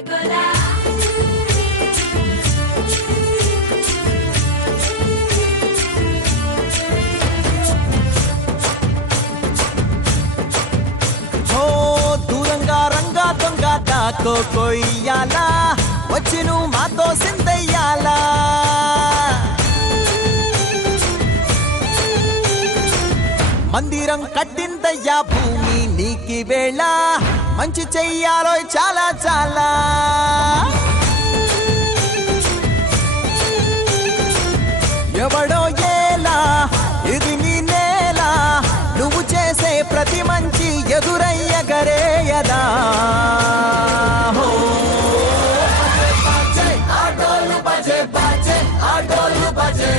రసగుల్లా దూరంగా రంగా దొంగ దాకో కొయ్యాలా వచ్చి నువ్వు మాతో సిందయ్యాలా మందిరం కట్టిందయ్యా భూమి నీకి వేళ మంచి చెయ్యాలో చాలా చాలా ఎవడో ఏలా ఇది నీ నేల నువ్వు చేసే ప్రతి మంచి ఎదురయ్యగరేయదా ఆటోలు బజే బజే ఆటోలు బజే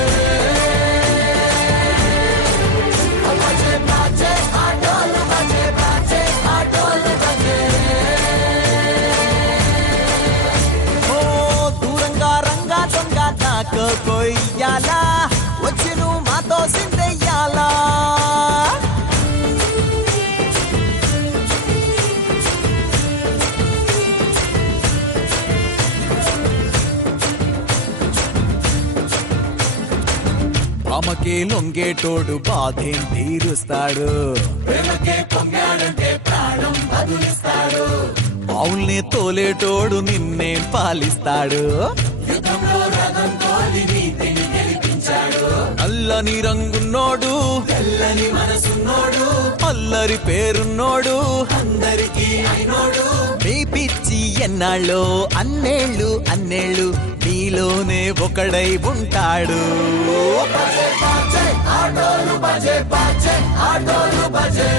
దూరంగా రంగా దొంగ నాకు కొయ్యాలా వచ్చి నువ్వు మాతో సిందెయ్యాలా ఆమెకే లొంగేటోడు బాధేం తీరుస్తాడు అవుల్ని తోలేటోడు నిన్నేం పాలిస్తాడు నల్లని రంగున్నోడు తెల్లని మనసున్నోడు అల్లరి పేరున్నోడు అందరికీ అయినోడు మీ పిచ్చి ఎన్నాళ్ళో అన్నేళ్ళు అన్నేళ్ళు నీలోనే ఒకడై ఉంటాడు ఆటోలు బజే బజే ఆటోలు బజే